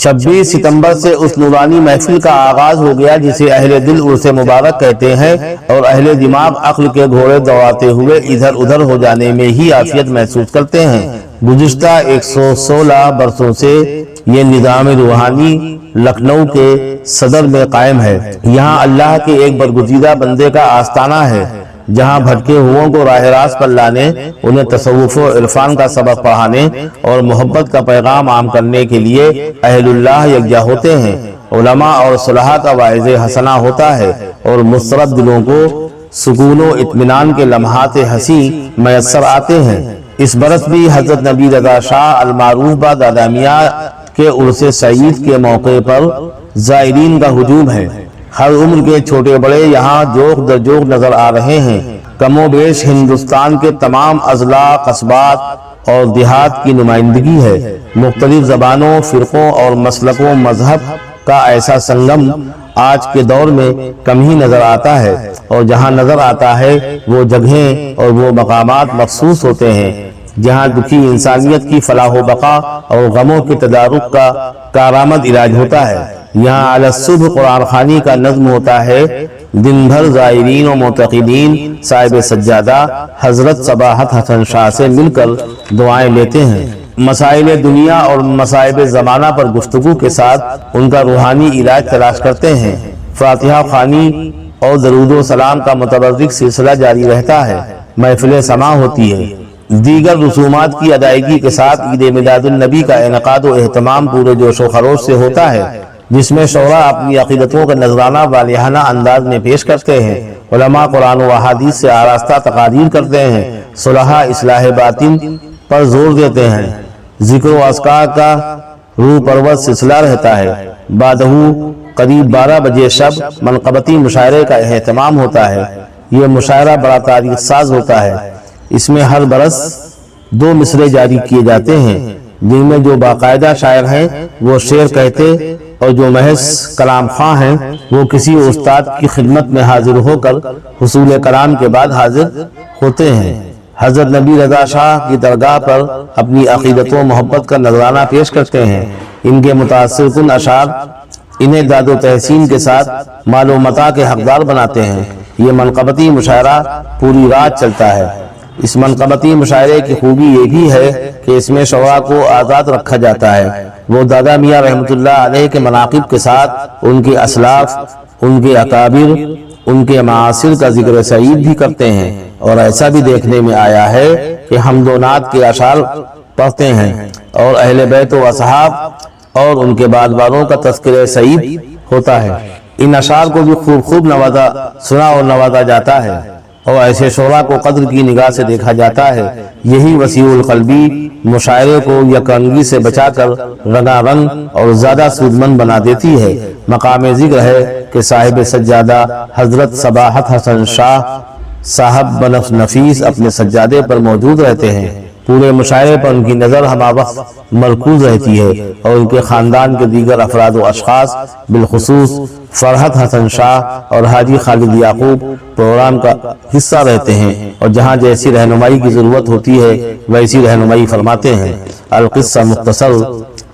26 ستمبر سے اس نورانی محفل کا آغاز ہو گیا جسے اہل دل عرس مبارک کہتے ہیں، اور اہل دماغ عقل کے گھوڑے دوڑاتے ہوئے ادھر ادھر ہو جانے میں ہی عافیت محسوس کرتے ہیں۔ گزشتہ 116 برسوں سے یہ نظام روحانی لکھنؤ کے صدر میں قائم ہے۔ یہاں اللہ کے ایک برگزیدہ بندے کا آستانہ ہے، جہاں بھٹکے ہوئوں کو راہ راست پر لانے، انہیں تصوف و عرفان کا سبق پڑھانے اور محبت کا پیغام عام کرنے کے لیے اہل اللہ یکجا ہوتے ہیں۔ علماء اور صلحاء کا واعظ حسنہ ہوتا ہے اور مضطرب دلوں کو سکون و اطمینان کے لمحات ہنسی میسر آتے ہیں۔ اس برس بھی حضرت نبی رضا شاہ المعروف با دادا میاں کے عرس سعید کے موقع پر زائرین کا ہجوم ہے۔ ہر عمر کے چھوٹے بڑے یہاں جوق در جوق نظر آ رہے ہیں۔ کم و بیش ہندوستان کے تمام اضلاع، قصبات اور دیہات کی نمائندگی ہے۔ مختلف زبانوں، فرقوں اور مسلکوں مذہب کا ایسا سنگم آج کے دور میں کم ہی نظر آتا ہے، اور جہاں نظر آتا ہے وہ جگہیں اور وہ مقامات مخصوص ہوتے ہیں جہاں دکھی انسانیت کی فلاح و بقا اور غموں کے تدارک کا کارآمد علاج ہوتا ہے۔ یہاں علی الصبح قرآن خوانی کا نظم ہوتا ہے۔ دن بھر زائرین و معتقدین صاحب سجادہ حضرت صباحت حسن شاہ سے مل کر دعائیں لیتے ہیں۔ مسائل دنیا اور مصائب زمانہ پر گفتگو کے ساتھ ان کا روحانی علاج تلاش کرتے ہیں۔ فاتحہ خوانی اور درود و سلام کا متبرک سلسلہ جاری رہتا ہے۔ محفل سماع ہوتی ہے۔ دیگر رسومات کی ادائیگی کے ساتھ عید میلاد النبی کا انعقاد و اہتمام پورے جوش و خروش سے ہوتا ہے، جس میں شعراء اپنی عقیدتوں کا نذرانہ والہانہ انداز میں پیش کرتے ہیں۔ علماء قرآن و احادیث سے آراستہ تقاریر کرتے ہیں۔ صلحاء اصلاح باطن پر زور دیتے ہیں۔ ذکر و اذکار کا روح پرور سلسلہ رہتا ہے۔ بعدہ قریب 12 بجے شب منقبتی مشاعرے کا اہتمام ہوتا ہے۔ یہ مشاعرہ بڑا تاریخ ساز ہوتا ہے۔ اس میں ہر برس 2 مصرے جاری کیے جاتے ہیں، جن میں جو باقاعدہ شاعر ہیں وہ شعر کہتے اور جو محض کلام خواں ہیں وہ کسی استاد کی خدمت میں حاضر ہو کر حصول کلام کے بعد حاضر ہوتے ہیں۔ حضرت نبی رضا شاہ کی درگاہ پر اپنی عقیدت و محبت کا نذرانہ پیش کرتے ہیں۔ ان کے متاثر کن اشعار انہیں داد و تحسین کے ساتھ مال و متاع کے حقدار بناتے ہیں۔ یہ منقبتی مشاعرہ پوری رات چلتا ہے۔ اس منقبتی مشاعرے کی خوبی یہ بھی ہے کہ اس میں شعراء کو آزاد رکھا جاتا ہے۔ وہ دادا میاں رحمۃ اللہ علیہ کے مناقب کے ساتھ ان کے اسلاف، ان کے اکابر، ان کے معاصر کا ذکر سعید بھی کرتے ہیں، اور ایسا بھی دیکھنے میں آیا ہے کہ حمد و نعت کے اشعار پڑھتے ہیں اور اہل بیت و اصحاب اور ان کے بعد والوں کا تذکرہ سعید ہوتا ہے۔ ان اشعار کو بھی خوب سنا اور نوازا جاتا ہے، اور ایسے شعراء کو قدر کی نگاہ سے دیکھا جاتا ہے۔ یہی وسیع القلبی مشاعرے کو یک رنگی سے بچا کر رنگا رنگ اور زیادہ سودمند بنا دیتی ہے۔ مقام ذکر ہے کہ صاحب سجادہ حضرت صباحت حسن شاہ صاحب بنفس نفیس اپنے سجادے پر موجود رہتے ہیں۔ پورے مشاعرے پر ان کی نظر ہمہ وقت مرکوز رہتی ہے، اور ان کے خاندان کے دیگر افراد و اشخاص بالخصوص فرحت حسن شاہ اور حاجی خالد یعقوب پروگرام کا حصہ رہتے ہیں، اور جہاں جیسی رہنمائی کی ضرورت ہوتی ہے ویسی رہنمائی فرماتے ہیں۔ القصہ مختصر۔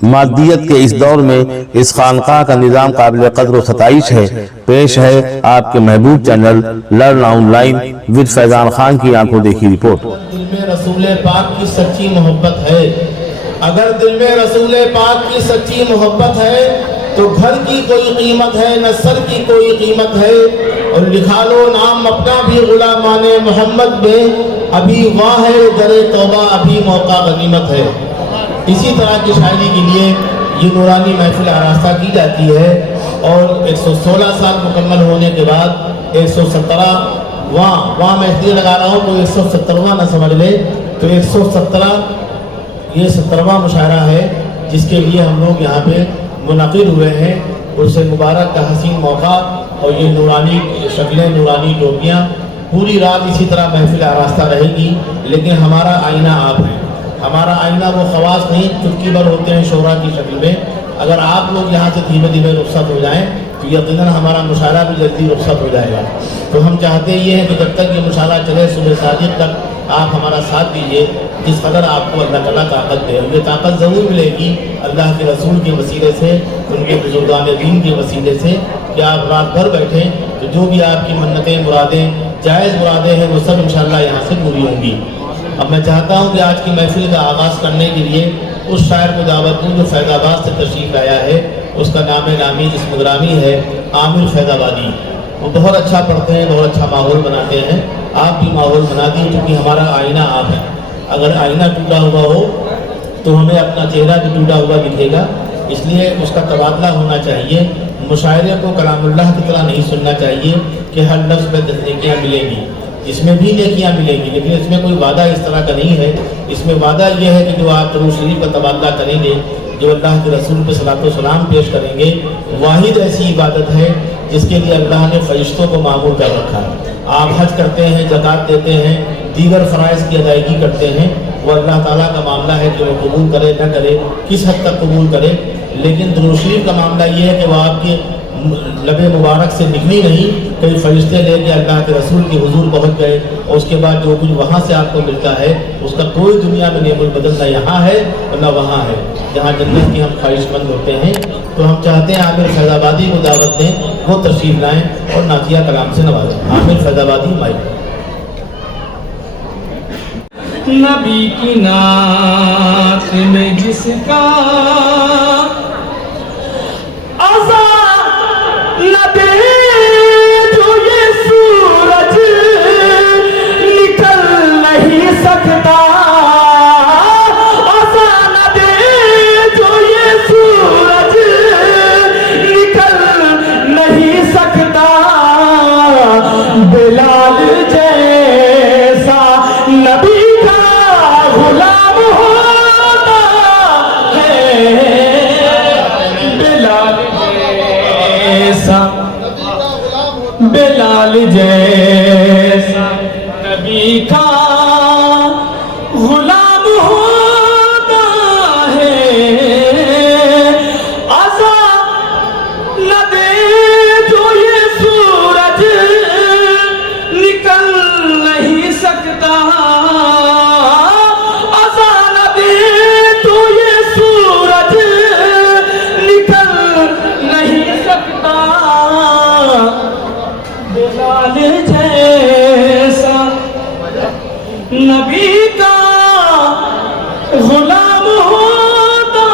مادیت کے اس دور میں اس خانقاہ کا نظام قابل قدر و ستائش ہے۔ پیش ہے آپ کے محبوب channel learn online with Faizan Khan کی آنکھوں دیکھی رپورٹ۔ دل میں رسول پاک کی سچی محبت ہے، اگر دل میں رسول پاک کی سچی محبت ہے تو گھر کی کوئی قیمت ہے نہ سر کی کوئی قیمت ہے، اور لکھا لو نام اپنا بھی غلامان محمد میں، ابھی وہاں ہے در توبہ ابھی موقع غنیمت ہے۔ اسی طرح کی شاعری کے لیے یہ نورانی محفل آراستہ کی جاتی ہے، اور 116 سال مکمل ہونے کے بعد 117 وہاں میں اس لیے لگا رہا ہوں تو 117واں نہ سمجھ لے، تو 117 یہ 17واں مشاعرہ ہے جس کے لیے ہم لوگ یہاں پہ منعقد ہوئے ہیں۔ اس مبارک کا حسین موقع، اور یہ نورانی شکلیں، نورانی ٹوپیاں، پوری رات اسی طرح محفل آراستہ رہے گی۔ لیکن ہمارا آئینہ آپ ہے، ہمارا آئینہ وہ خواص نہیں چٹکی بھر ہوتے ہیں شعراء کی شکل میں۔ اگر آپ لوگ یہاں سے دھیمے دھیمے رخصت ہو جائیں تو یقیناً ہمارا مشاعرہ بھی جلدی رخصت ہو جائے گا۔ تو ہم چاہتے یہ ہیں کہ جب تک یہ مشاعرہ چلے صبح صادق تک آپ ہمارا ساتھ دیجیے، جس قدر آپ کو اللہ تعالیٰ طاقت دے۔ یہ طاقت ضرور ملے گی اللہ کے رسول کے وسیلے سے، ان کے بزرگان دین کے وسیلے سے، کہ آپ رات بھر بیٹھیں تو جو بھی آپ کی منتیں مرادیں جائز مرادیں ہیں وہ سب انشاءاللہ یہاں سے پوری ہوں گی۔ اب میں چاہتا ہوں کہ آج کی محفل کا آغاز کرنے کے لیے اس شاعر کو دعوت دوں جو فیض آباد سے تشریف لایا ہے۔ اس کا نام نامی اسم گرامی ہے عامر فیض آبادی۔ وہ بہت اچھا پڑھتے ہیں، بہت اچھا ماحول بناتے ہیں۔ آپ بھی ماحول بنا دیے، کیونکہ ہمارا آئینہ آپ ہے۔ اگر آئینہ ٹوٹا ہوا ہو تو ہمیں اپنا چہرہ بھی ٹوٹا ہوا دکھے گا، اس لیے اس کا تبادلہ ہونا چاہیے۔ مشاعرے کو کلام اللہ کی طرح نہیں سننا چاہیے کہ ہر لفظ میں 10 نیکیاں ملیں گی، اس میں بھی نیکیاں ملیں گی، لیکن اس میں کوئی وعدہ اس طرح کا نہیں ہے۔ اس میں وعدہ یہ ہے کہ جو آپ درود شریف کا تبادلہ کریں گے، جو اللہ کے رسول پہ صلاۃ و سلام پیش کریں گے، واحد ایسی عبادت ہے جس کے لیے اللہ نے فرشتوں کو معمور کر رکھا ہے۔ آپ حج کرتے ہیں، زکوٰۃ دیتے ہیں، دیگر فرائض کی ادائیگی کرتے ہیں، وہ اللہ تعالیٰ کا معاملہ ہے کہ وہ قبول کرے نہ کرے، کس حد تک قبول کرے۔ لیکن درود شریف کا معاملہ یہ ہے کہ وہ آپ کے لب مبارک سے نکلی نہیں، کئی فرشتے لے کے اللہ کے رسول کے حضور پہنچ گئے، اور اس کے بعد جو کچھ وہاں سے آپ کو ملتا ہے اس کا کوئی دنیا میں نعم البدل نہ یہاں ہے اور نہ وہاں ہے، جہاں جنت کی ہم خواہش مند ہوتے ہیں۔ تو ہم چاہتے ہیں عامر فیض آبادی کو دعوت دیں، وہ تشریف لائیں اور نعتیہ کلام سے نوازیں۔ عامر فیض آبادی مائک۔ نبی کی نعت میں جس کا آزاد نہ دے جو یہ سورج نکل نہیں سکتا، آزاد نہ دے جو یہ سورج نکل نہیں سکتا، بلال جیسا نبی غلام ہوتا ہے، بلال جیسا نبی کا غلام ہوتا ہے، عذاب نہ دے جو یہ سورج نکل نہیں سکتا، جیسا نبی کا غلام ہوتا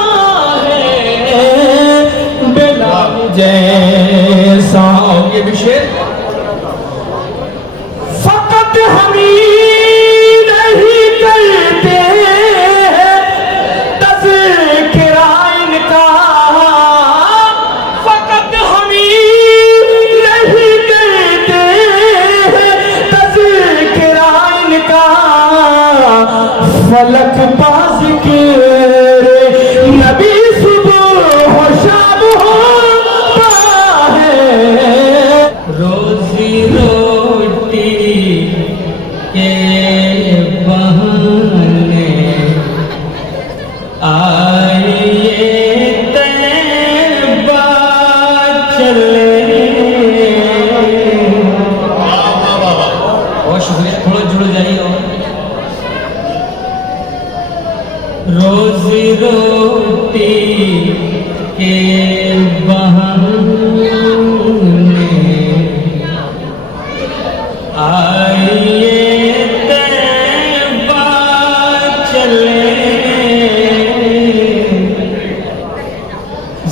ہے، بلال جیسا۔ اور یہ بھی شعر فقط ہم نہیں کرتے تذکرہ ان کا، فقط ہم فلک باز کے نبی صبح و شام ہوتا ہے، روزی روٹی کے بہانے آئیے طیبہ چلے۔ بہت شکریہ، تھوڑا جڑ جائیے۔ روزی روٹی کے بہانے آئیے طیبہ چلے،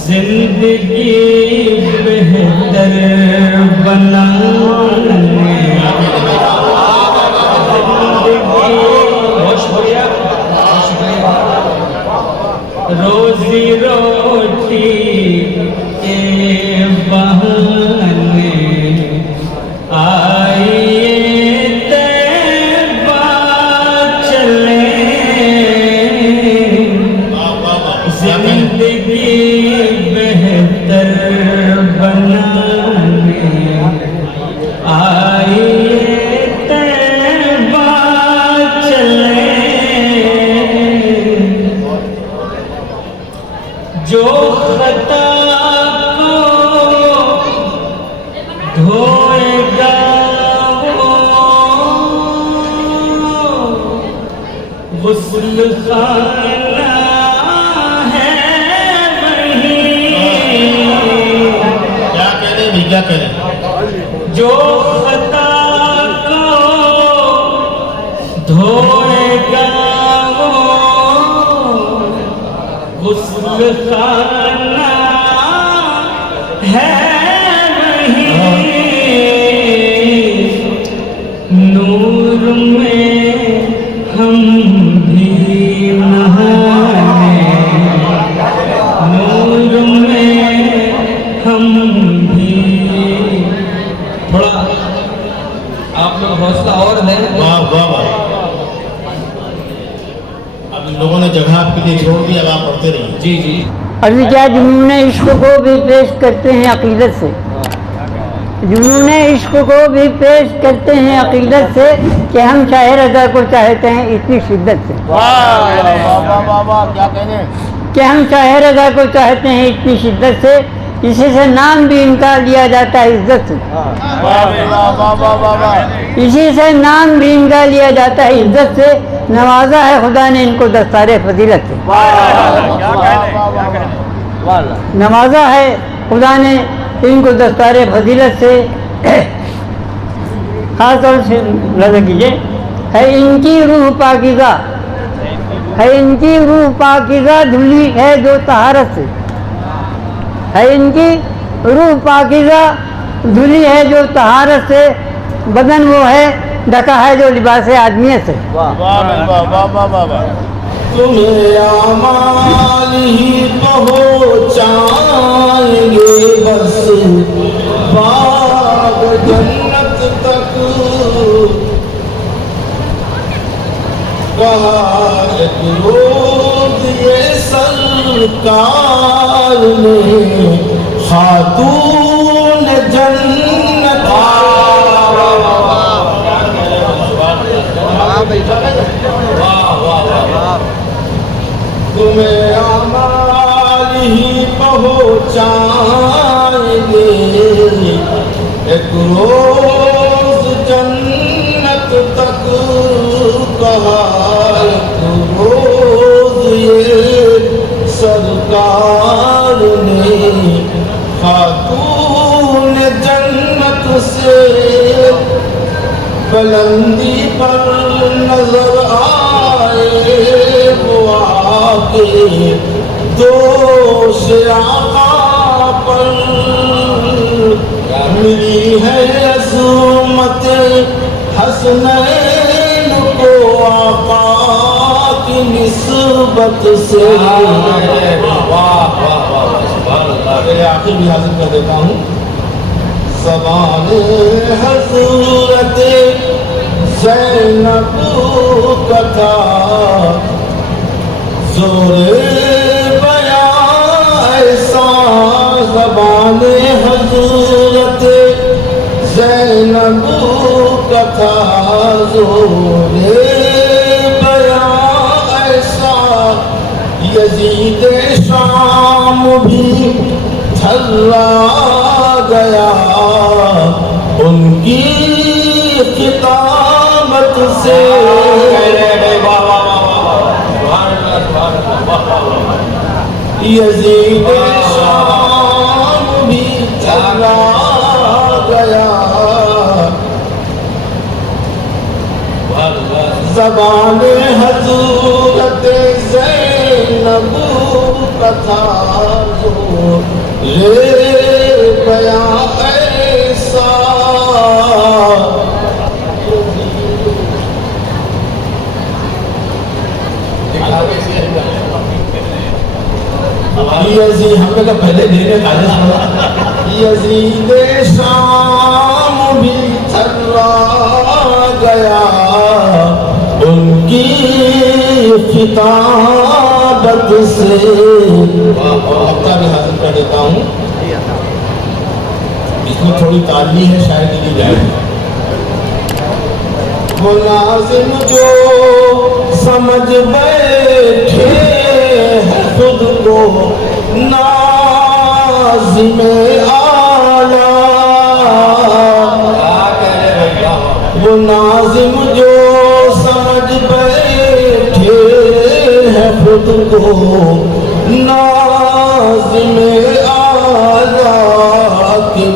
زندگی بہتر بنانے، روزی روٹی کے بہانے آئیے طیبہ چلے، زندگی بہتر بنانے آئیے طیبہ چلے، جو خطا کو غسل خانہ ہے وہیں کیا کہہ رہے بھی کیا کہہ رہے جو خطا کو دھوئے گا وہ غسل خانہ ہے وہیں نور میں ہم بھی نہانے نور میں ہم بھی تھوڑا آپ لوگ حوصلہ اور ہے واہ واہ واہ اب ان لوگوں نے جگہ آپ کے لیے چھوڑ دی اب آپ پڑھتے رہیے جی جی ابھی کیا جنون عشق کو بھی پیش کرتے ہیں عقیدت سے جنون عشق کو بھی پیش کرتے ہیں عقیدت سے کہ ہم شاہ رضا کو چاہتے ہیں اتنی شدت سے کیا کہنے کہ ہم شاہ رضا کو چاہتے ہیں اتنی شدت سے اسی سے نام بھی ان کا لیا جاتا ہے عزت سے اسی سے نام بھی ان کا لیا جاتا ہے عزت سے نوازا ہے خدا نے ان کو دستار فضیلت سے نوازا ہے خدا نے ان کو دستار فضیلت سے خاص طور سے نظر کیجیے ہے ان کی روح پاکیزہ ہے ان کی روح پاکیزہ دھلی ہے جو طہارت سے ہے ان کی روح پاکیزہ دھلی ہے جو طہارت سے بدن وہ ہے ڈھکا ہے جو لباس آدمیت سے تمہیں اعمال ہی پہنچائیں گے بس باغ جنت تک کہا ایک روز یہ سرکار نے خاتون جنت تمہیں اعمال ہی پہنچائیں گے ایک روز جنت تک کہا ایک روز یہ سرکار نے خاتون جنت سے بلندی پر نظر آئے وہ آگے دوش آقا پر ملی ہے عظمت حسنین کو آقا کی نسبت سے آخر بھی حاصل کر دیتا ہوں زبان حضرت زینب کا تھا زور بیان ایسا زبان حضرت زینب کا تھا زور بیان ایسا یزید شام بھی تھلا گیا ان کی خطابت سے یزید شام بھی چلا گیا زبان حضرت زینب کا تھا بیان ایسا ہم نے پہلے دینے یزید شام بھی چلا گیا ان کی خطابت سے ہفتہ بھی حاصل کر دیتا ہوں اس میں تھوڑی تعلیمی ہے شاید کی جائے وہ ناظم جو سمجھ بیٹھے ہیں خود کو ناظم اعلیٰ وہ ناظم جو سمجھ بیٹھے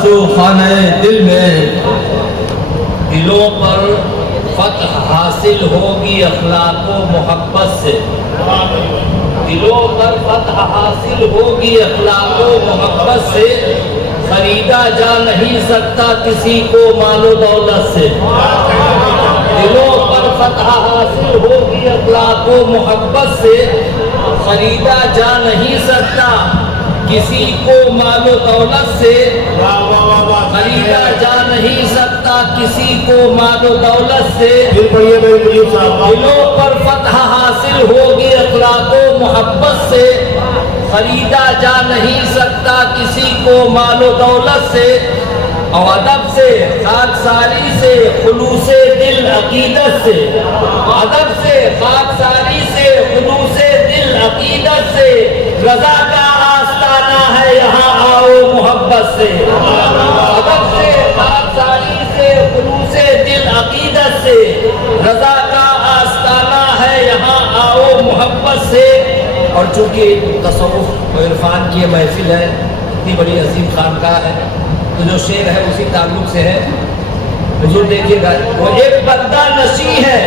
ترسو خانے دل میں، دلوں پر فتح حاصل ہوگی اخلاق و محبت سے، دلوں پر فتح حاصل ہوگی اخلاق و محبت سے، خریدا جا نہیں سکتا کسی کو مال و دولت سے، دلوں پر فتح حاصل ہوگی اخلاق و محبت سے، خریدا جا نہیں سکتا کسی کو مال و دولت سے، خریدا جا نہیں سکتا کسی کو مال و دولت سے، دلوں پر فتح حاصل ہوگی اخلاق و محبت سے، خریدا جا نہیں سکتا کسی کو مال و دولت سے، اور ادب سے، خاکساری سے، خلوص دل عقیدت سے، ادب سے، خاکساری سے، خلوص دل عقیدت سے، رضا کا آستانہ ہے یہاں آؤ محبت سے، ادب سے، خاکساری سے، خلوص دل عقیدت سے، رضا کا آستانہ ہے یہاں آؤ محبت سے۔ اور چونکہ تصوف و عرفان کی یہ محفل ہے، اتنی بڑی عظیم خانقاہ ہے، تو جو شعر ہے اسی تعلق سے ہے۔ حضور دیکھیے گا، وہ ایک بندہ نشیں ہے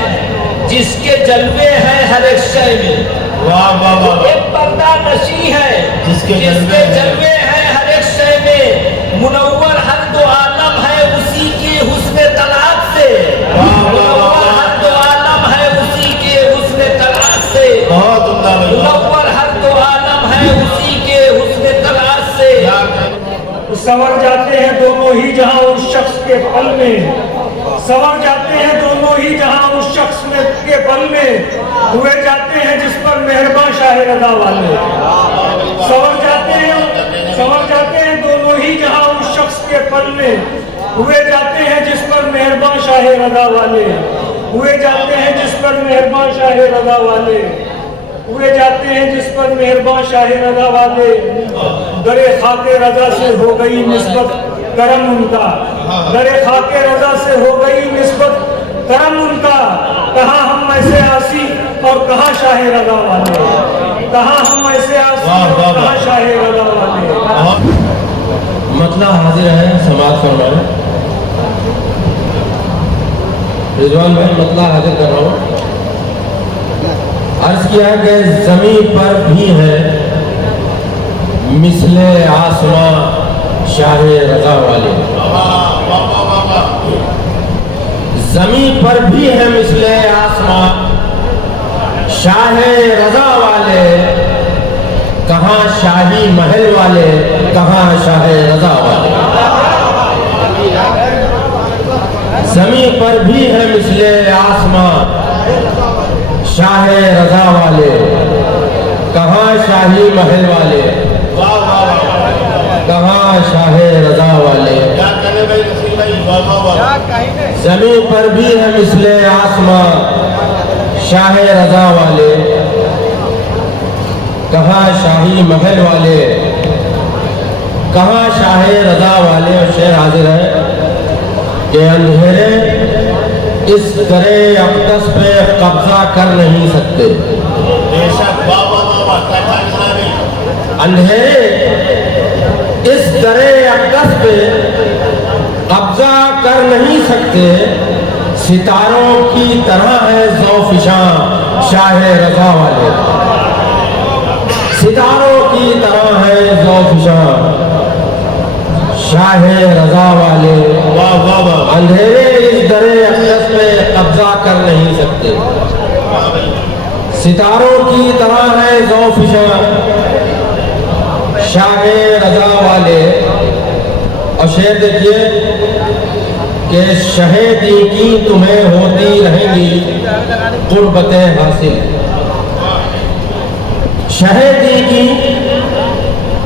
جس کے جلوے ہیں ہر ایک شے میں، وہ ایک بندہ نشیں ہے جس کے جلوے ہیں ہر ایک شے میں، منور ہر دو عالم ہے اسی کے حسن طلعت سے، منور ہر دو عالم ہے اسی کے حسن طلعت سے، منور ہر دو عالم ہے اسی کے حسن طلعت سے۔ سنور جاتے ہیں دونوں ہی جہاں اس شخص کے پل میں، سنور جاتے ہیں دونوں ہی جہاں اس شخص کے پل میں، ہوئے جاتے ہیں جس پر مہربان شاہ رضا والے، سنور جاتے ہیں دونوں ہی جہاں اس شخص کے پل میں، ہوئے جاتے ہیں جس پر مہربان شاہ رضا والے، ہوئے جاتے ہیں جس پر مہربان شاہ رضا والے، ہوئے جاتے ہیں جس پر مہربان شاہ رضا والے، درِ خاک رضا سے ہو گئی نسبت کرم ان کا، درِ خاک رضا سے ہو گئی نسبت کرم ان کا، کہاں ہم ایسے آسی اور کہاں شاہ رضا والے، کہاں ہم ایسے آسی اور کہاں شاہ رضا والے۔ مطلع حاضر ہے، سماعت فرمائیں۔ رضوان بھائی مطلع حاضر کر رہا ہوں۔ عرض کیا کہ زمین پر بھی ہے مثل آسمان شاہ رضا والے، زمین پر بھی ہے مثل آسمان شاہ رضا والے، کہاں شاہی محل والے، کہاں شاہ رضا والے، زمین پر بھی ہے مثل آسمان شاہ رضا والے، کہاں شاہی محل والے، کہاں شاہ رضا والے، زمین پر بھی ہے مثل آسمان شاہ رضا والے، کہاں شاہی محل والے، کہاں شاہ رضا والے۔ اور شعر حاضر ہے کہ اندھیرے اس درے اقدس پہ قبضہ کر نہیں سکتے، اندھیرے اس درے اقدس پہ قبضہ کر نہیں سکتے، ستاروں کی طرح ہے ذوفشاں شاہ رضا والے، ستاروں کی طرح ہے ذوفشاں شاہ رضا والے، اندھیرے اس درے اقدس پہ قبضہ کر نہیں سکتے، ستاروں کی طرح ہے ذوفشاں شاہ رضا والے۔ اور شعر دیکھیے کہ شہیدی کی تمہیں ہوتی رہیں گی قربتیں حاصل، شہیدی کی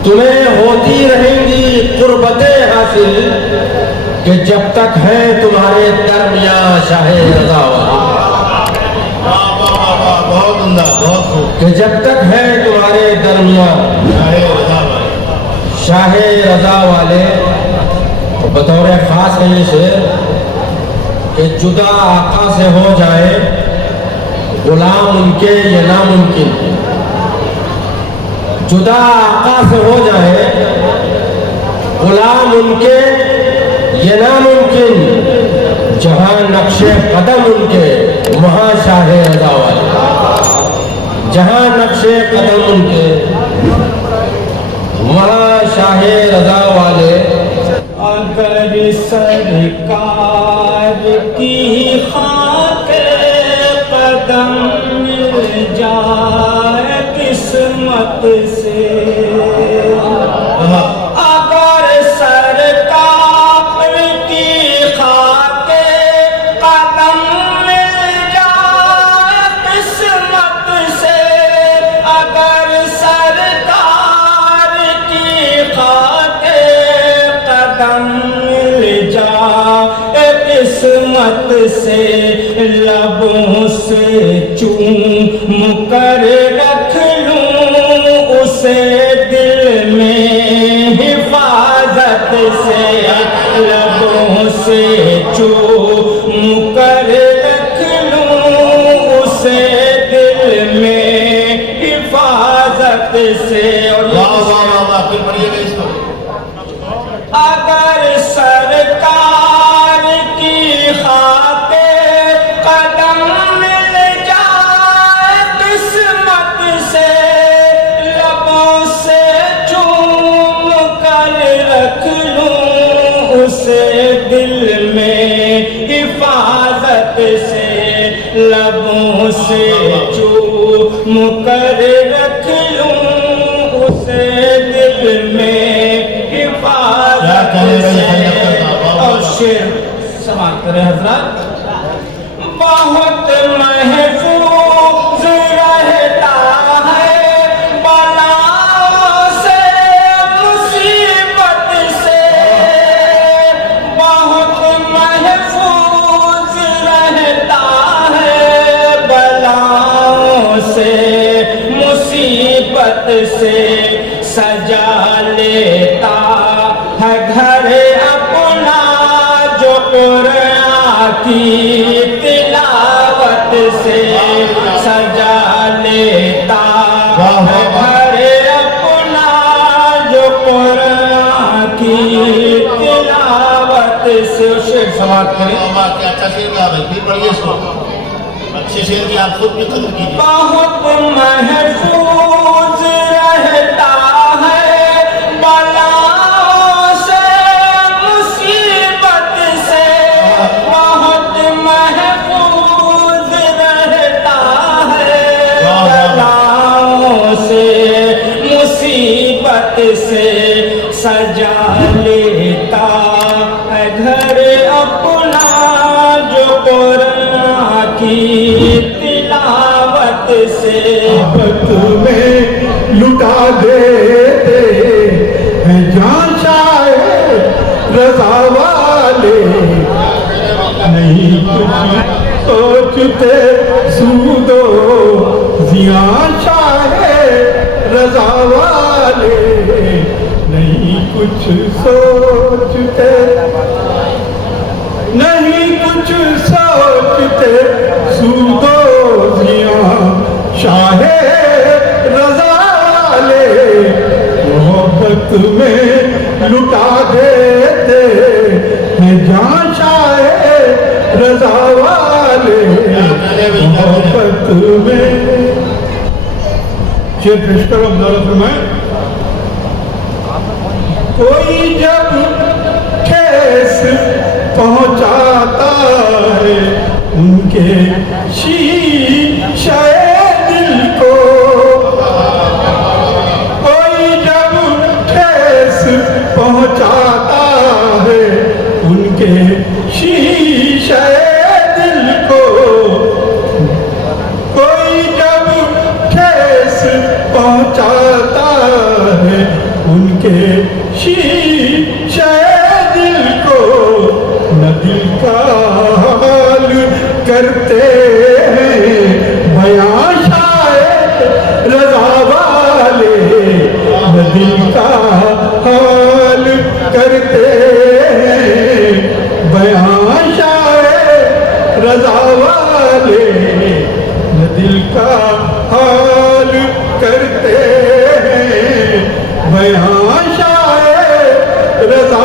تمہیں ہوتی رہیں گی قربتیں حاصل، کہ جب تک ہے تمہارے درمیان شاہ رضا والے، کہ جب تک ہے تمہارے درمیان شاہ رضا والے۔ بطور خاص ہے یہ شعر کہ جدا آقا سے ہو جائے غلام ان کے یہ ناممکن، جدا آقا سے ہو جائے غلام ناممکن یہ ناممکن جہاں نقش قدم ان کے وہاں شاہ رضا والے، جہاں نقش قدم ان کے وہاں شاہ رضا والے۔ اگر سرکار کی خاک قدم مل جائے قسمت سے، اگر سرکار کی خاک قدم مل جائے قسمت سے، اگر سرکار کی خاک قدم مل جائے قسمت سے، لبوں سے چوم کر رکھ لوں اسے دل میں حفاظت سے، لبوں سے چوم کر رکھ لوں اسے دل میں حفاظت سے۔ پھر پڑھیے گا اس کو۔ اگر سرکار کی خاک قدم مل جائے قسمت سے، لبوں سے چوم کر رکھ لوں اسے دل میں حفاظت سے، لبوں سے چوم کر رکھ لوں اسے دل میں حفاظت سے۔ اور شعر سماعت کریں حضرات۔ بہت محفوظ رہتا ہے بلاؤں سے مصیبت سے، بہت محفوظ رہتا ہے بلاؤں سے مصیبت سے، سجا لیتا ہے گھر اپنا جو قرآن کی تلاوت سے، سجا لیتا ہے گھر اپنا جو قرآن کی تلاوت سے۔ شعر سماعت کریں۔ کیا اچھا شعر گیا بھائی، پھر پڑھیے اس کو۔ اچھے شعر کی آپ خود بھی قدر کیجیے۔ بہت محفوظ رہتا ہے بلاؤں سے مصیبت سے، بہت محفوظ رہتا ہے بلاؤں سے مصیبت سے، سجا لیتا ہے گھر اپنا جو قرآن کی تلاوت سے۔ آفت میں لٹا دیتے ہیں جان شاہ رضا والے، نہیں کچھ سوچتے سود و زیاں شاہ رضا والے، نہیں کچھ سوچتے، نہیں کچھ سوچتے سود و زیاں شاہ رضا والے، محبت میں لٹا دیتے ہیں جان شاہ رضا والے، محبت میں۔ شعر پیش کرو عبداللہ فرمائے۔ کوئی جب ٹھیس پہنچاتا ہے ان کے شیشہ دل کو، کوئی جب ٹھیس پہنچاتا ہے ان کے شیشہ دل کو، کوئی جب ٹھیس پہنچاتا ہے ان کے شیشہ دل کو، نہ دل کا حال کرتے ہیں بیان شاہ رضا والے، نہ دل کا حال کرتے ہیں بیان شاہ رضا والے، نہ دل کا حال کرتے ہیں بیان شاہ رضا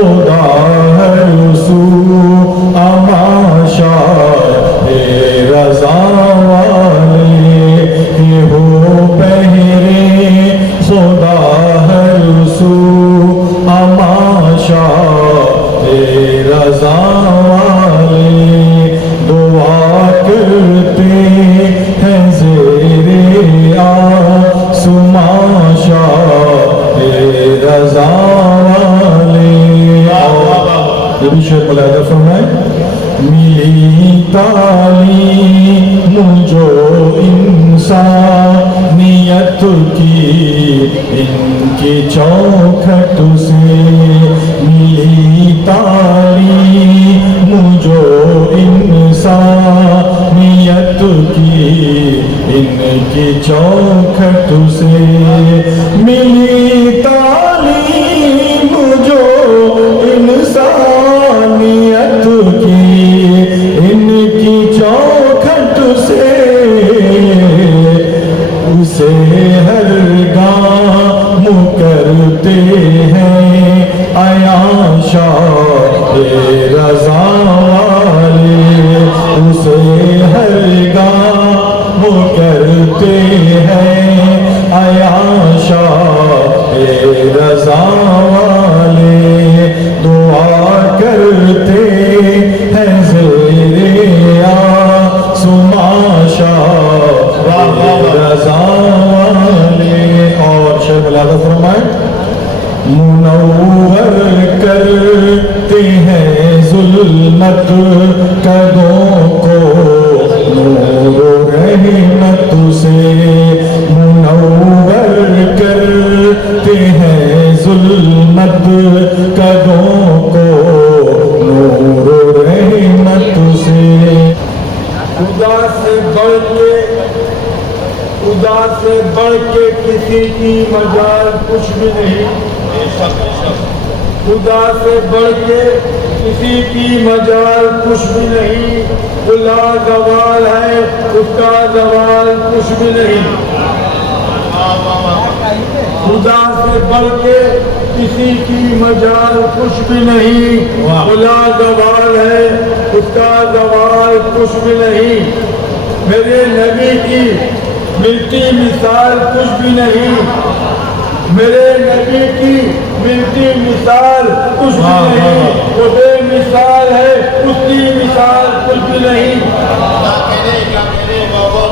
خدا ہے سو اماشا رضا والے کہ ہو پہرے خدا ہے سو اماشا رضا والے دعا کرتے ہیں زیر آسماشا رضا والے. یہ بھی شعر ملاحظہ فرمائے. ملی تعلیم جو انسانیت کی ان کی چوکھٹ سے, ملی تعلیم جو انسانیت کی ان کی چوکھٹ سے, ملی تعلیم جو انسانیت کی ان کی چوکھٹ سے, اسے ہر گام کرتے ہیں عیاشا رضا والے, اسے ہر گام کرتے ہیں عیاشا رضا والے, دعا کرتے ہیں زیر آسماشا رضا والے. اور شیخ ملاحظہ فرمائے. منور کرتے ہیں ظلمت قدوں کو نور و رحمت سے, منور کرتے ہیں ظلمت قدوں کو نور و رحمت سے. خدا سے بڑھ کے کسی کی مجال کچھ بھی نہیں, خدا سے بڑھ کے کسی کی مجال کچھ بھی نہیں, خدا زوال ہے اس کا زوال کچھ بھی نہیں. خدا سے بڑھ کے کسی کی مجال کچھ بھی نہیں, خدا زوال ہے اس کا زوال کچھ بھی نہیں. میرے نبی کی ملتی مثال کچھ بھی نہیں, میرے نبی کی ملتی مثال کچھ بھی نہیں, وہ بے مثال ہے اس کی مثال کچھ بھی نہیں.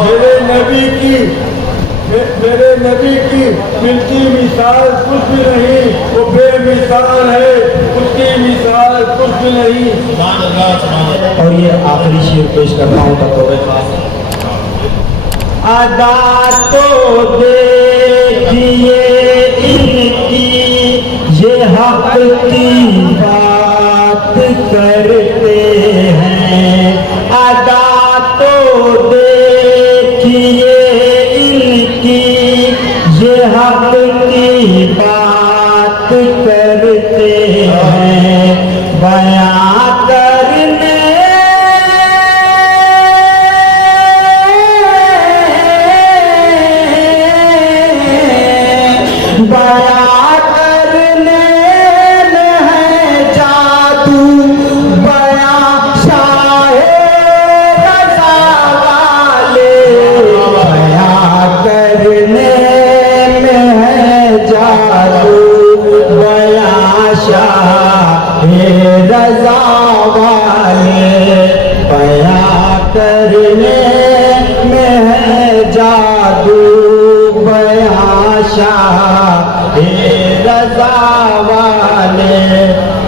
میرے نبی کی ملتی مثال کچھ بھی نہیں, وہ بے مثال ہے اس کی مثال کچھ بھی نہیں. اور یہ آخری شعر پیش کرتا ہوں بطور خاص. ادا تو دیکھیے ان کی یہ حق کی بات کرتے ہیں, ادا تو دیکھیے ان کی یہ حق کی بات کرتے ہیں, بیان کرنے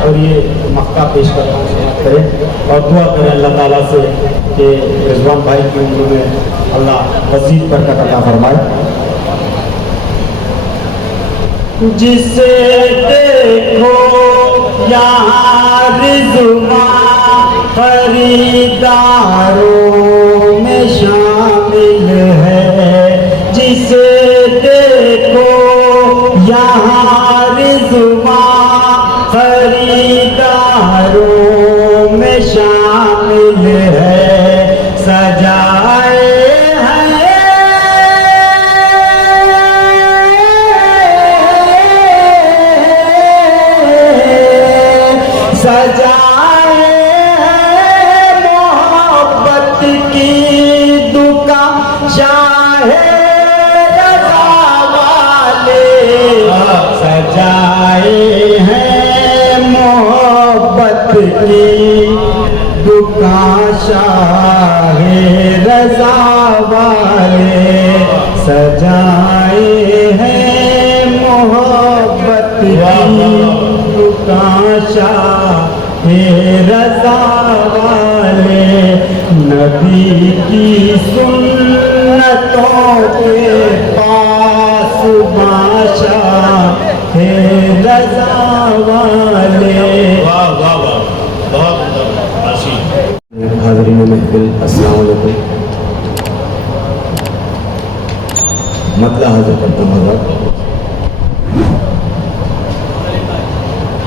اور یہ مکہ پیش کرتا ہوں, سماعت کریں اور دعا کریں اللہ تعالیٰ سے کہ رضوان بھائی کی عمر میں اللہ مزید برکت عطا فرمائے. جسے دیکھو یہاں رضوان خریداروں میں شامل ہے, جسے دیکھو یہاں رضوان خریداروں میں شامل ہے, سجائے سجائے ہیں محبت کی دکان شاہ رضا والے سجائے ہیں محبت کی دکان شاہ رضا والے سجائے ہیں محبت کی دکان شاہ رضا والے نبی کی سنتوں کے پاس بادشاہ رضا والے. واہ واہ واہ بہت حاضرین محفل السلام علیکم. مطلب حاضر کرتا ہوں حضرت.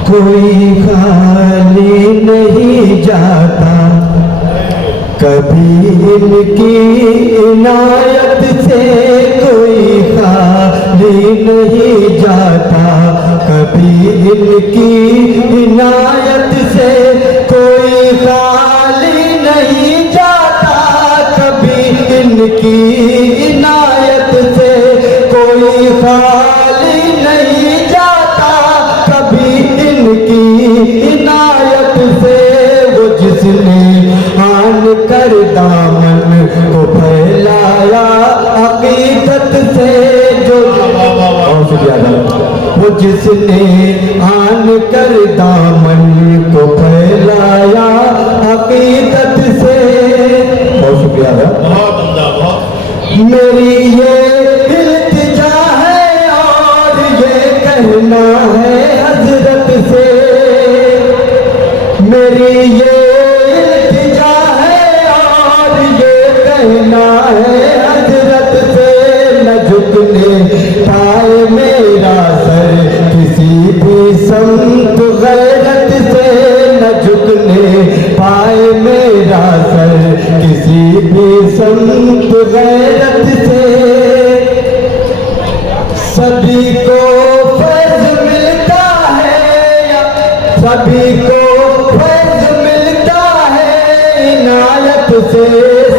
کوئی خالی نہیں جاتا کبھی ان کی عنایت سے کوئی خالی نہیں جاتا کبھی ان کی عنایت سے کوئی خالی نہیں جاتا کبھی ان کی عنایت سے کوئی خالی نہیں جاتا کبھی ان کی عنایت سے. وہ جس نے آن کر دامن کو پھیلایا عقیدت سے جو وہ جس نے آن کر دامن کو پھیلایا عقیدت سے. بہت شکریہ ہے. میری یہ التجا ہے اور یہ کہنا ہے حضرت سے. میری یہ التجا ہے اور یہ کہنا ہے حضرت سے. نہ جھکنے پائے میرا سر کسی بھی سمت غیرت سے. نہ جھکنے پائے میرا سر کسی بھی سمت غیرت سے. سبھی کو فیض ملتا ہے سبھی کو فیض ملتا ہے عنایت سے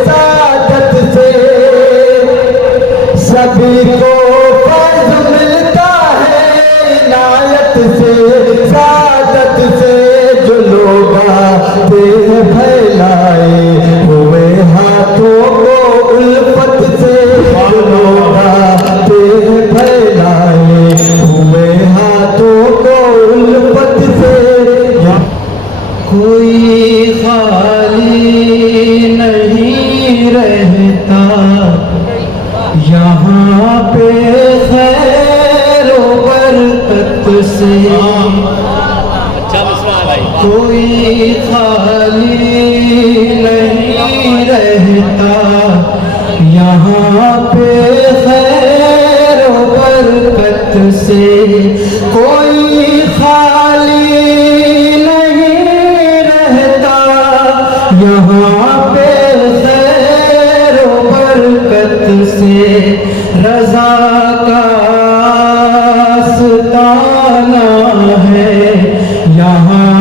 سعادت سے. سبھی کو فیض ملتا ہے عنایت سے سعادت سے. جو لوگ آتے ہیں پھیلائے ہوئے ہاتھوں کو الفت سے. جو لوگ آتے ہیں پھیلائے ہوئے ہاتھوں کو الفت سے. کوئی خالی نہیں رہتا یہاں پہ خیر و برکت سے. کوئی خالی نہیں رہتا یہاں پہ خیر و برکت سے. کوئی خالی نہیں رہتا یہاں پہ خیر و برکت سے. رضا کا آستانہ ہے یہاں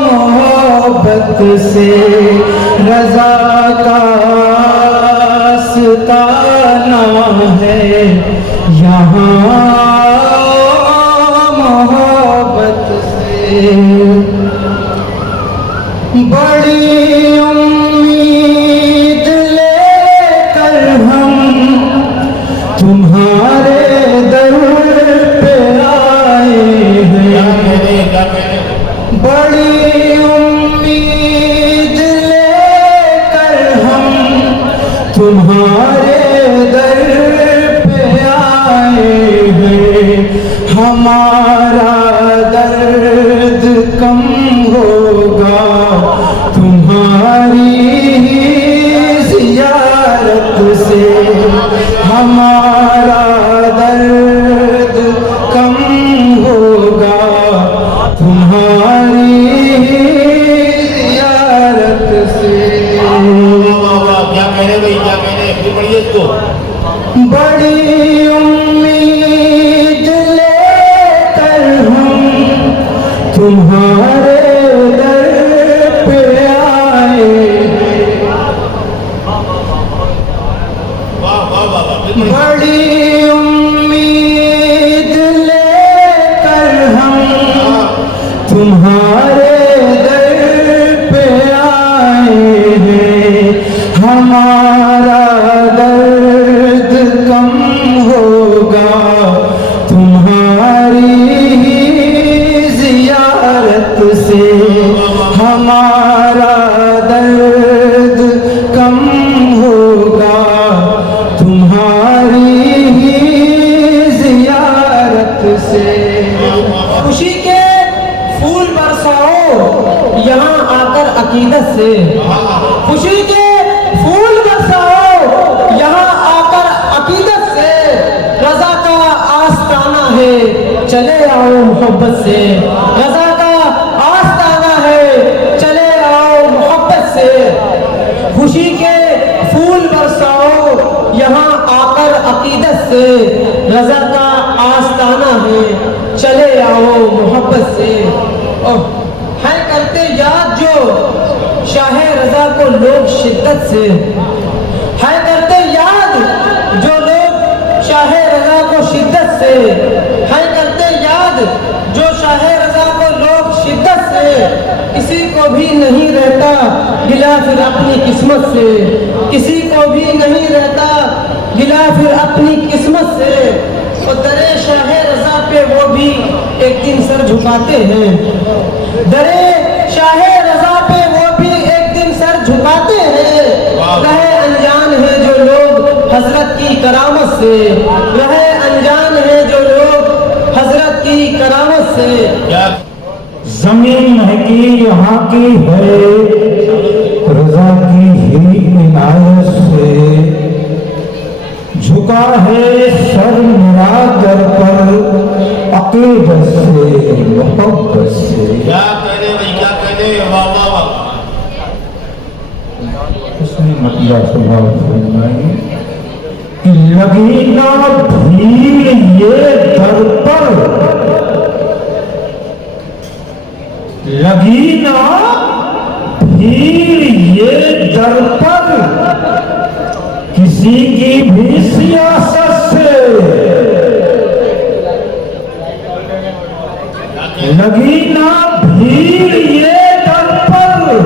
محبت سے. رضا کا آستانہ ہے یہاں محبت سے. بڑی امید لے کر ہم تمہارے در پہ آئے ہیں. بڑی امید لے کر ہم تمہارے در پہ آئے ہیں. ہمارا درد کم ہوگا تمہاری زیارت سے. ہمارا درد کم ہوگا تمہاری زیارت سے. کیا کہہ رہے بھائی کیا کہہ رہے ہیں پڑھیے اس کو. بڑی امید لے کر ہم تمہارے در پہ آئے بڑی امید لے کر ہم تمہارے در پہ آئے ہیں ہمارا درد کم ہوگا تمہاری زیارت سے ہمارا درد کم ہوگا تمہاری زیارت سے خوشی کے پھول برساؤ یہاں آ کر عقیدت سے خوشی کے پھول برساؤ یہاں آ کر عقیدت سے رضا کا آستانہ ہے چلے آؤ محبت سے رضا کا آستانہ ہے چلے آؤ محبت سے خوشی کے پھول برساؤ یہاں آ کر عقیدت سے رضا کا آستانہ ہے چلے آؤ محبت سے ہے کرتے یاد جو شاہ رضا کو لوگ شدت سے ہے کرتے یاد جو لوگ شاہ رضا کو شدت سے ہے کرتے یاد جو شاہ رضا کو لوگ شدت سے کسی کو بھی نہیں رہتا گلا پھر اپنی قسمت سے کسی کو بھی نہیں رہتا گلا پھر اپنی قسمت سے اور درے شاہ رضا پہ وہ بھی ایک دن سر جھکاتے ہیں درے شاہ رضا پہ وہ بھی ایک دن سر جھکاتے ہیں رہے انجان ہے جو لوگ حضرت کی کرامت سے رہے انجان ہے جو لوگ حضرت کی کرامت سے زمین مہکی یہاں کی ہے رضا کی ہی عنایت سے جھکا ہے سر میرا در پر عقیدت سے محبت سے کیا کہنے بھائی کیا کہنے واہ واہ واہ اس نے مطلب سبحان فرمائی کہ لگی نہ بھیڑ یہ در پر لگی نہ بھیڑ یہ در پر کسی کی بھی سیاست سے لگی نہ بھیڑ یہ در پر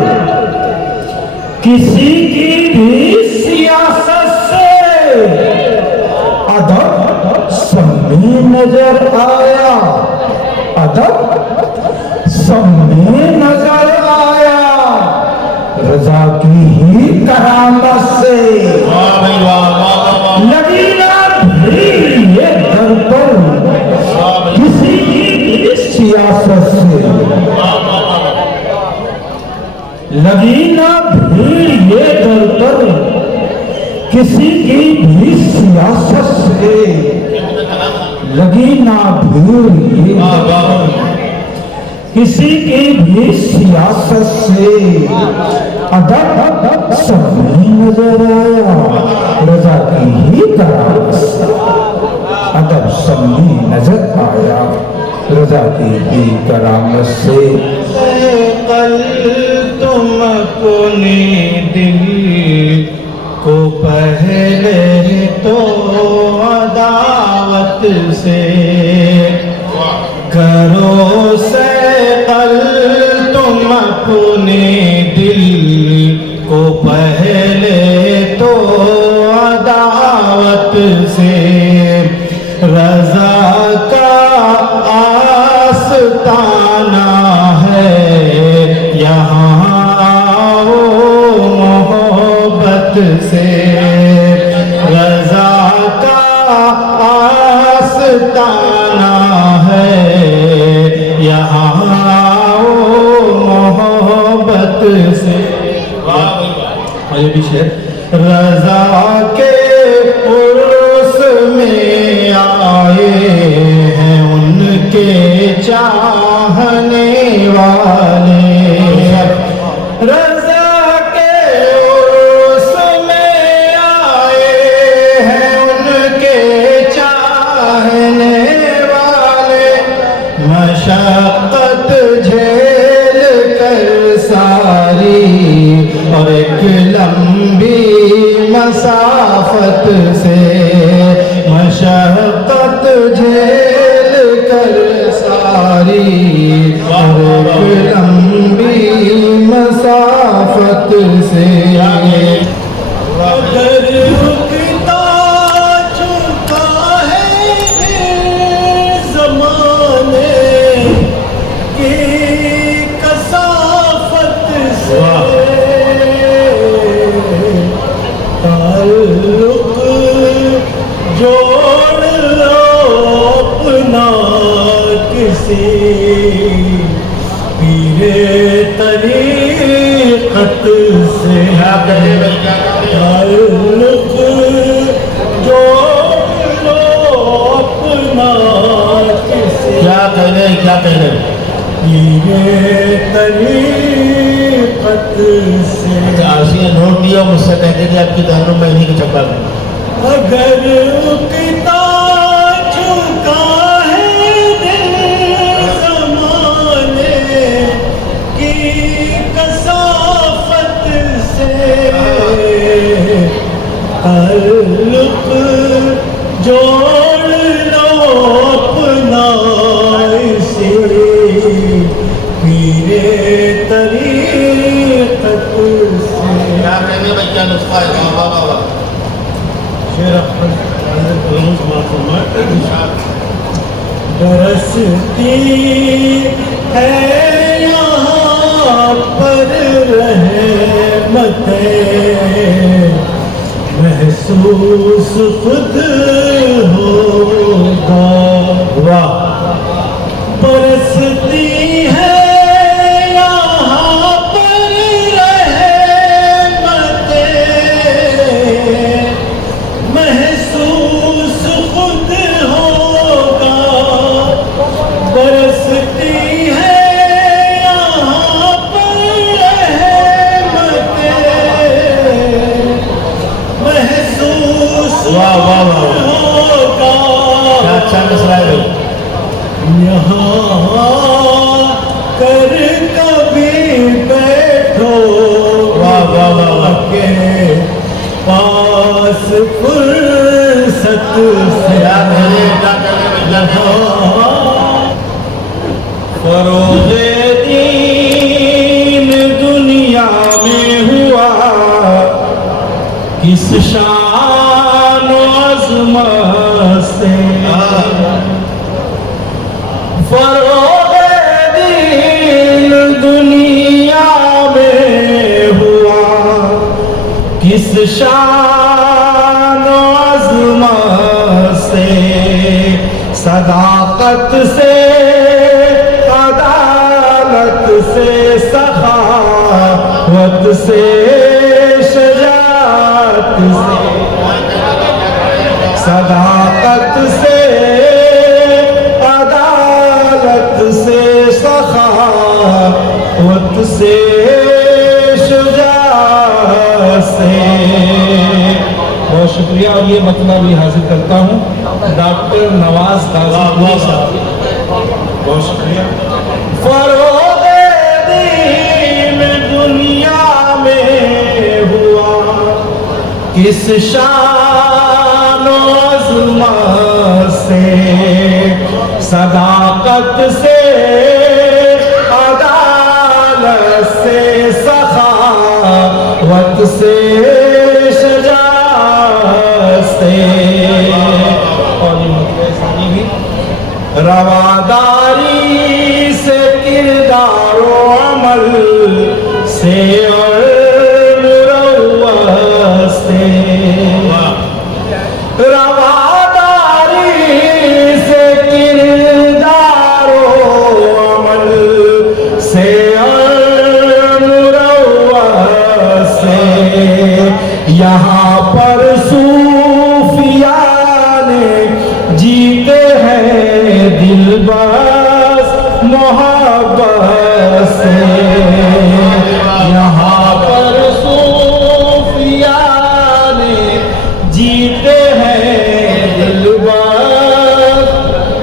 کسی کی بھی سیاست سے ادب سب میں نظر آیا ادب سب میں نظر آیا رضا کی ہی کرامت سے واہ بھائی واہ واہ واہ لگی نہ بھیڑ یہ در پر کسی کی بھی سیاست سے لگی نہ بھیڑ یہ در پر کسی کی بھی سیاست سے لگی نہ بھیڑ یہ در پر کسی کی بھی سیاست سے ادب سب میں نظر آیا رضا کی ہی کرامت سے ادب سب میں نظر آیا رضا کی ہی کرامت سے کل تم اپنے دل کو پہلے تو عداوت سے کرو سیقل تم اپنے دل کو پہلے تو عداوت سے رضا کا آستانہ ہے یہاں آؤ محبت سے رضا کا آستانہ مسافت سے مشقت جھیل کر ساری اور لمبی مسافت سے اگر رکتا چکا ہے زمانے کی کثافت سے تعلق جوڑ لو اپنا کسی پیر طریقت سے تعلق جوڑ لو اپنا کسی کیا کہنے پیر طریقت سے آشیا نوٹ دیا مجھ سے کہتے کہ آپ کی دہنوں میں انہیں کے چکر میں اگر رکتا چکا ہے دل زمانے کی کثافت سے تعلق جوڑ لو اپنا اسی پیر طریقت سے کیا کہنے بھائی کیا نسخہ ہے واہ واہ واہ شیر احمد برستی ہے یہاں پر رحمتیں محسوس خود ہوگا واہ برستی ہے یہاں پر رحمتیں محسوس خود ہوگا برستی ہے یہاں پر رحمتیں محسوس واہ واہ واہ ہوگا کیا اچھا مسئلہ ہے بھائی یہاں کر کبھی بیٹھو واہ واہ واہ واہ کے پاس فرصت سے کیا کہنے فروغ دین دنیا میں ہوا کس شان و عظمت سے فروغ دین دنیا میں ہوا کس شان و عظمت سے صداقت سے عدالت سے سخاوت سے شجاعت سے صداقت سے عدالت سے سخاوت سے شجاعت سے بہت شکریہ اور یہ مطلب بھی حاصل کرتا ہوں ڈاکٹر نواز قاضی صاحب بہت شکریہ فروغ دین دنیا میں ہوا کس شان و عظمت سے صداقت سے عدالت سے سخاوت سے شجاعت سے اور یہ مطلب ثانی بھی رواداری سے کردار و عمل سے اور مروت سے رواداری سے کردار و عمل سے اور مروت سے یہاں پر صوفیان جیتے ہیں دل بس محبت سے یہاں پر صوفیان جیتے ہیں دل بس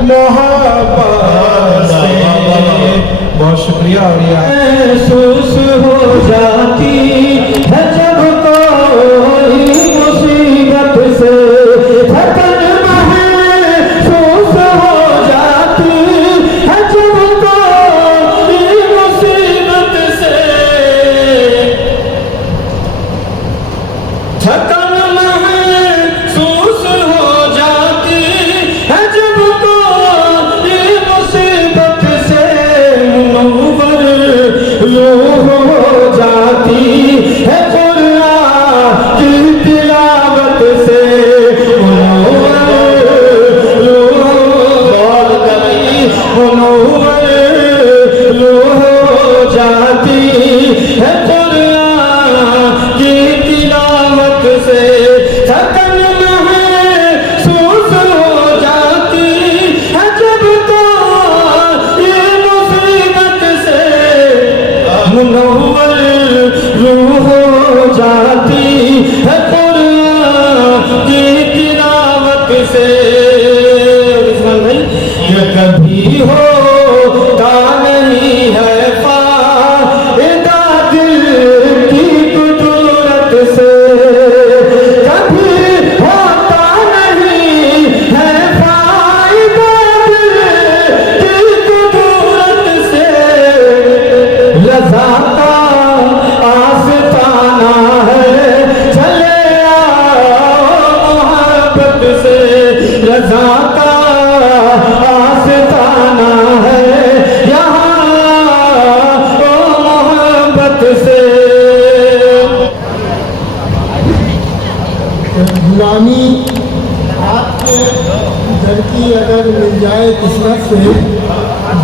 محبت سے بہت شکریہ اور یہ محسوس ہو جاتی ہے جب کوئی